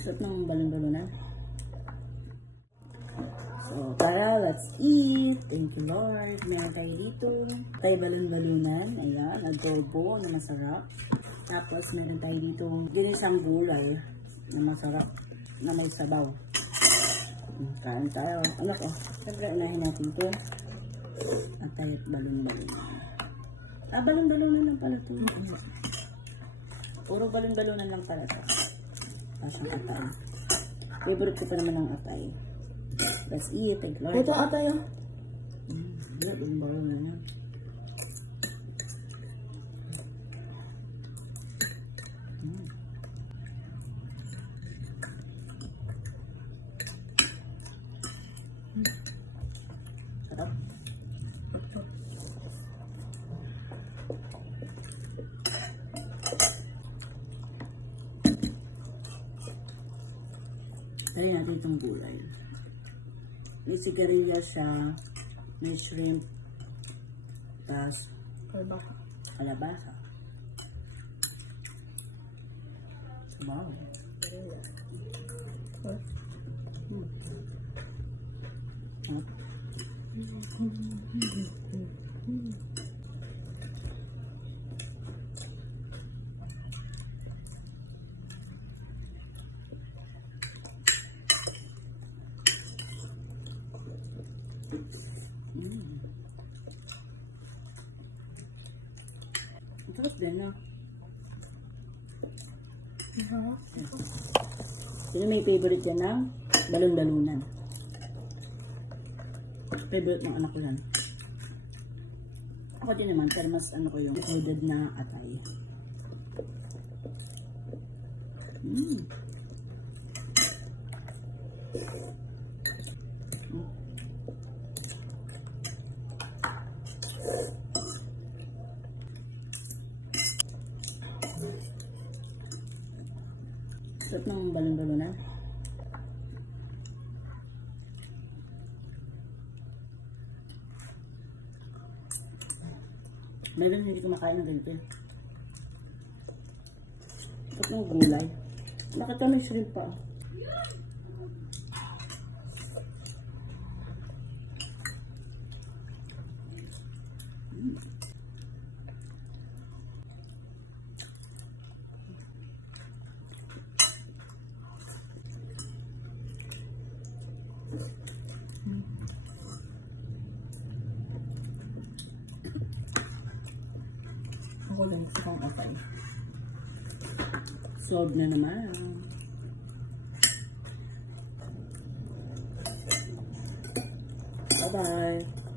Sarap ng balon-balunan. So, tara, let's eat. Thank you, Lord. Meron tayo dito. Tayo balon-balunan. Ayan, adobo na masarap. Tapos, meron tayo dito ginisang gulay na masarap, na may sabaw. Kain tayo. Ano ko? Siyempre, unahin natin ito. At tayo balon-balunan. Balon-balunan lang pala ito. Puro balon-balunan lang pala ito. Pasang atay. Favorite ko pa naman ang atay. Let's eat. Ito atay oh. Balon-balunan yan. Sarap. Try natin itong gulay. May sigarilyas siya, may shrimp, tapos kalabasa. Wow. Terus din na. Sino may favorite yan ng balon-balunan? Favorite ng anak ko yan. Ako din naman, pero mas ano ko yung loaded na atay. Sarap ng balon-balunan. Meron hindi kumakain ng ganito. Sarap ng gulay. Nakita may shrimp pa. Ako lang gusto kong atay. Solve na naman. Bye-bye.